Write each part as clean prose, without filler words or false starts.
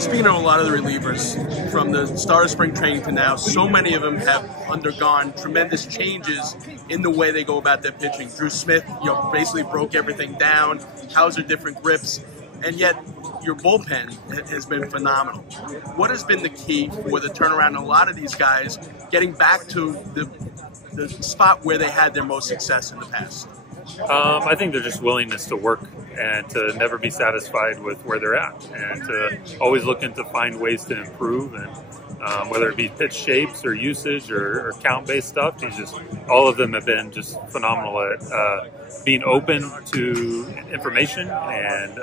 Speaking of a lot of the relievers, from the start of spring training to now, so many of them have undergone tremendous changes in the way they go about their pitching. Drew Smith, basically broke everything down. Hauser, different grips, and yet your bullpen has been phenomenal. What has been the key for the turnaround in a lot of these guys getting back to the spot where they had their most success in the past? I think they're just willingness to work and to never be satisfied with where they're at, and to always looking to find ways to improve, and whether it be pitch shapes or usage or count-based stuff, all of them have been just phenomenal at being open to information and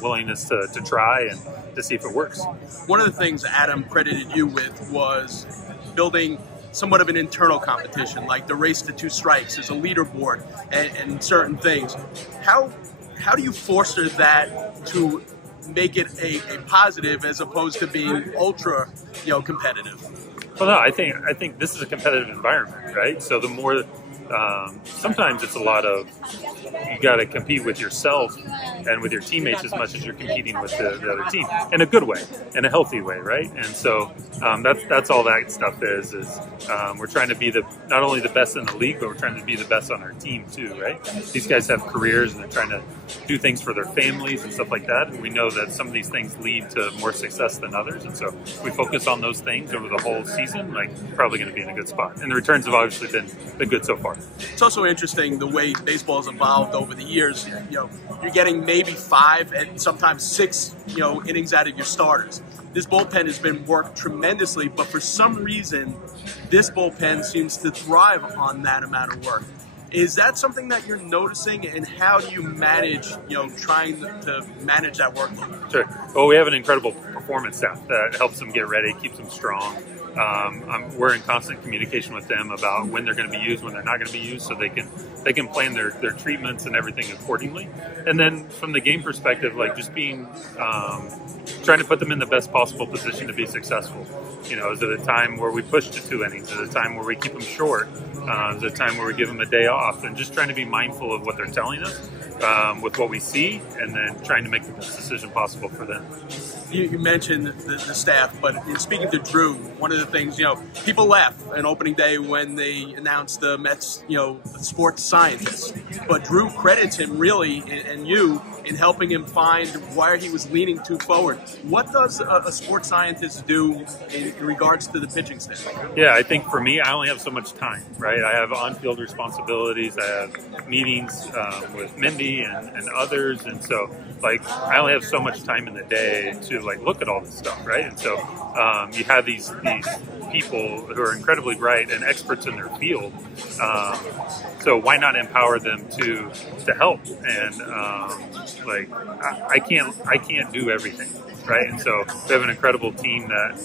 willingness to try and to see if it works. One of the things Adam credited you with was building somewhat of an internal competition, like the race to 2 strikes as a leaderboard and certain things. How do you foster that to make it a positive as opposed to being ultra competitive? Well, no, I think this is a competitive environment, right? So the more sometimes it's a lot of, you got to compete with yourself and with your teammates as much as you're competing with the other team, in a good way, in a healthy way, right? And so that's all that stuff is we're trying to be not only the best in the league, but we're trying to be the best on our team too, right? These guys have careers and they're trying to do things for their families and stuff like that, and we know that some of these things lead to more success than others, and so if we focus on those things over the whole season, probably going to be in a good spot. And the returns have obviously been good so far. It's also interesting the way baseball has evolved over the years. You're getting maybe 5 and sometimes 6 innings out of your starters. This bullpen has been worked tremendously, but for some reason this bullpen seems to thrive on that amount of work. Is that something that you're noticing, and how do you manage trying to manage that workload? Sure. Well, we have an incredible performance staff that helps them get ready, keeps them strong. We're in constant communication with them about when they're going to be used, when they're not going to be used, so they can plan their treatments and everything accordingly. And then from the game perspective, just being trying to put them in the best possible position to be successful. Is it a time where we push to 2 innings? Is it a time where we keep them short? Is it a time where we give them a day off? And just trying to be mindful of what they're telling us with what we see, and then trying to make the best decision possible for them. You mentioned the staff, but in speaking to Drew, one of the things, people laugh on opening day when they announced the Mets, sports scientist. But Drew credits him really, and you, in helping him find where he was leaning too forward. What does a sports scientist do in regards to the pitching staff? Yeah, I think for me, I only have so much time, right? I have on-field responsibilities. I have meetings with Mindy and others, and so I only have so much time in the day to look at all this stuff, right? And so you have these people who are incredibly bright and experts in their field. So why not empower them to help? And I can't do everything, right? And so we have an incredible team that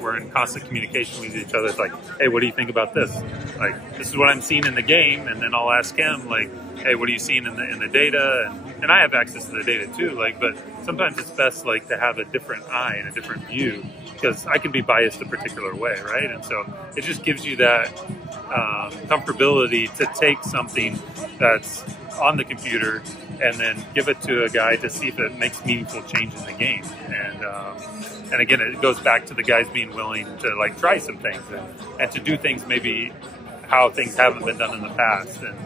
we're in constant communication with each other. It's hey, what do you think about this? This is what I'm seeing in the game, and then I'll ask him hey, what are you seeing in the data? And I have access to the data too. But sometimes it's best to have a different eye and a different view, because I can be biased a particular way, right? And so it just gives you that comfortability to take something that's on the computer and then give it to a guy to see if it makes meaningful change in the game. And again, it goes back to the guys being willing to try some things and to do things maybe how things haven't been done in the past. And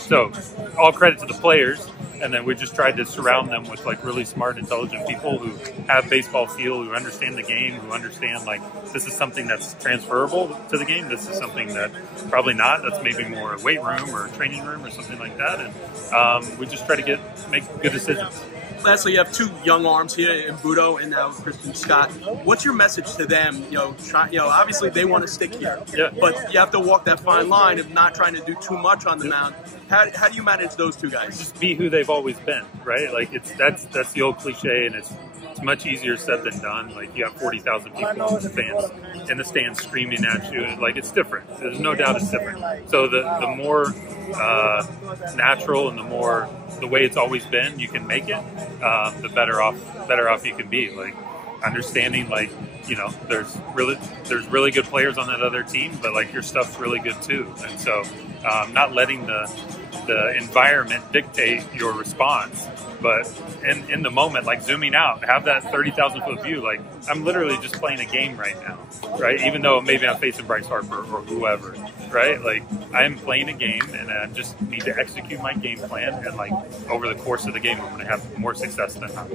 so all credit to the players. And then we just tried to surround them with really smart, intelligent people who have baseball feel, who understand the game, who understand this is something that's transferable to the game. This is something that probably not. That's maybe more weight room or training room or something like that. And we just try to make good decisions. Lastly, you have 2 young arms here in Budo and now Christian Scott. What's your message to them? Obviously they want to stick here, but you have to walk that fine line of not trying to do too much on the mound. How do you manage those 2 guys? Just be who they've always been, right? That's the old cliche, and it's much easier said than done. You have 40,000 people in the stands screaming at you. It's different. There's no doubt it's different. So the more natural and the way it's always been you can make it, the better off you can be. Understanding there's really good players on that other team, but your stuff's really good too. And so not letting the the environment dictate your response. But in the moment, like zooming out, have that 30,000 foot view. Like I'm literally just playing a game right now, right? Even though maybe I'm facing Bryce Harper or whoever, right? Like I'm playing a game and I just need to execute my game plan. And like over the course of the game, I'm going to have more success than not.